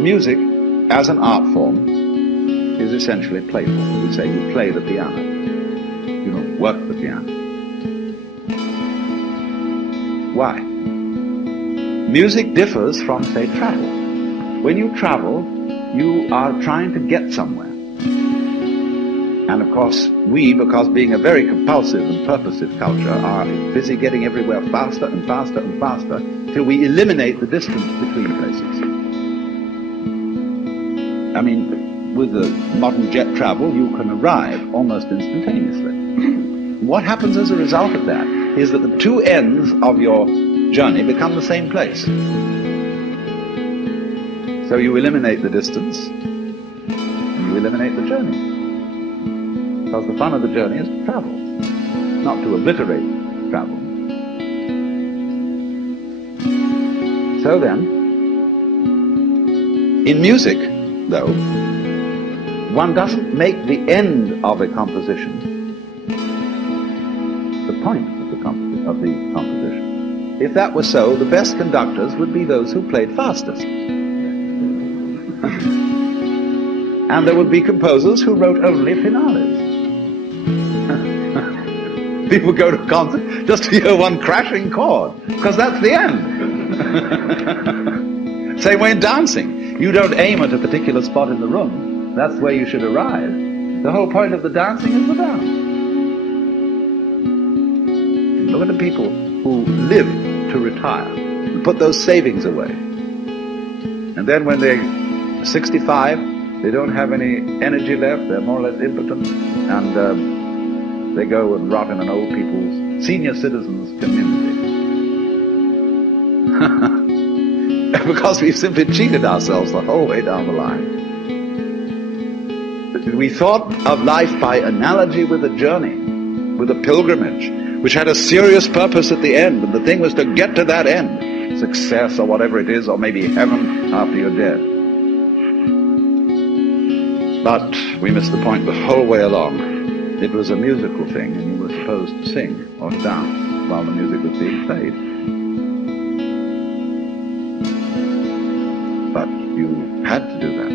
Music, as an art form, is essentially playful. We say you play the piano. You don't work the piano. Why? Music differs from, say, travel. When you travel, you are trying to get somewhere. And of course, we, because being a very compulsive and purposive culture, are busy getting everywhere faster and faster and faster till we eliminate the distance between places. I mean, with the modern jet travel, you can arrive almost instantaneously. What happens as a result of that is that the two ends of your journey become the same place. So you eliminate the distance, and you eliminate the journey. Because the fun of the journey is to travel, not to obliterate travel. So then, in music, though, one doesn't make the end of a composition the point of the composition. If that were so, the best conductors would be those who played fastest. And there would be composers who wrote only finales. People go to a concert just to hear one crashing chord, because that's the end. Same way in dancing. You don't aim at a particular spot in the room. That's where you should arrive. The whole point of the dancing is the dance. Look at the people who live to retire and put those savings away. And then when they're 65, they don't have any energy left, they're more or less impotent, and they go and rot in an old people's senior citizens community. Because we've simply cheated ourselves the whole way down the line. We thought of life by analogy with a journey, with a pilgrimage, which had a serious purpose at the end, and the thing was to get to that end, success or whatever it is, or maybe heaven after you're dead. But we missed the point the whole way along. It was a musical thing, and you were supposed to sing or dance while the music was being played. But you had to do that.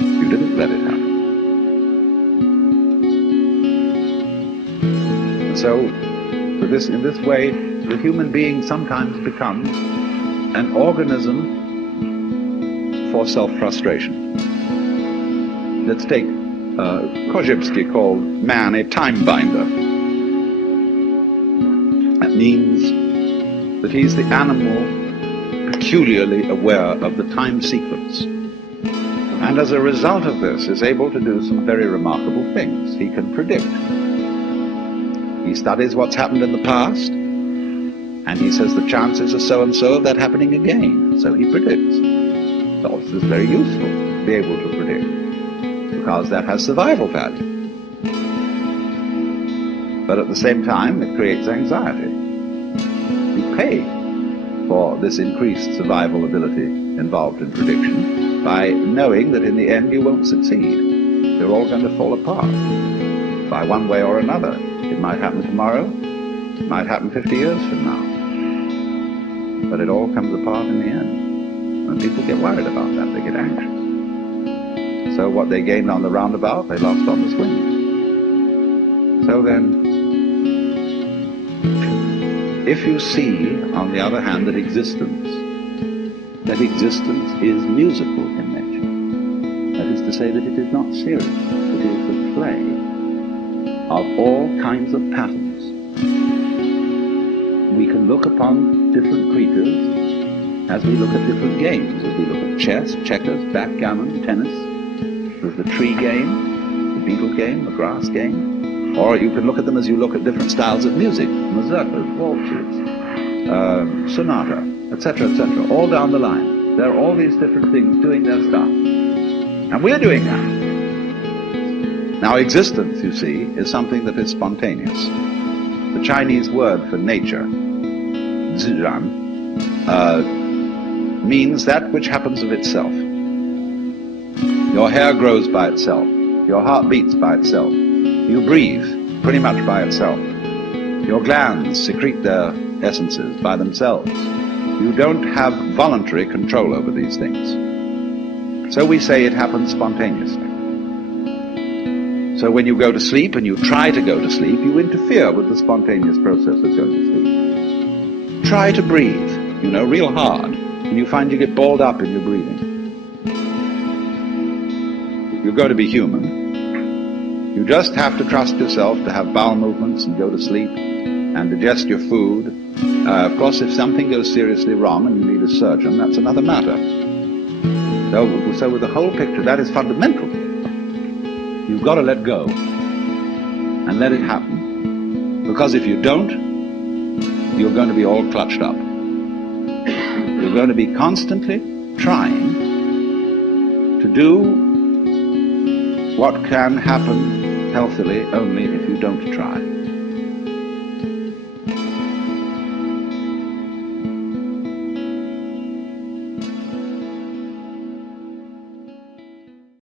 You didn't let it happen. And so, in this way, the human being sometimes becomes an organism for self-frustration. Let's take Korzybski called man a time binder. That means that he's the animal peculiarly aware of the time sequence. And as a result of this is able to do some very remarkable things. He can predict. He studies what's happened in the past, and he says the chances are so-and-so of that happening again. So he predicts. So this is very useful to be able to predict, because that has survival value. But at the same time, it creates anxiety. You pay for this increased survival ability involved in prediction by knowing that in the end you won't succeed. You're all going to fall apart by one way or another. It might happen tomorrow, it might happen 50 years from now. But it all comes apart in the end. When people get worried about that, they get anxious. So what they gained on the roundabout, they lost on the swings. So then, if you see, on the other hand, that existence is musical in nature, that is to say that it is not serious, it is the play of all kinds of patterns. We can look upon different creatures as we look at different games, as we look at chess, checkers, backgammon, tennis. There's the tree game, the beetle game, the grass game. Or you can look at them as you look at different styles of music, mazurkas, waltzes, sonata, etc., etc., all down the line. There are all these different things doing their stuff. And we're doing that. Now existence, you see, is something that is spontaneous. The Chinese word for nature, zhiran, means that which happens of itself. Your hair grows by itself. Your heart beats by itself. You breathe pretty much by itself. Your glands secrete their essences by themselves. You don't have voluntary control over these things. So we say it happens spontaneously. So when you go to sleep and you try to go to sleep, you interfere with the spontaneous process of going to sleep. Try to breathe, real hard, and you find you get balled up in your breathing. If you're going to be human, you just have to trust yourself to have bowel movements and go to sleep and digest your food. Of course, if something goes seriously wrong and you need a surgeon, that's another matter. So with the whole picture, that is fundamental. You've got to let go and let it happen. Because if you don't, you're going to be all clutched up. You're going to be constantly trying to do what can happen healthily only if you don't try.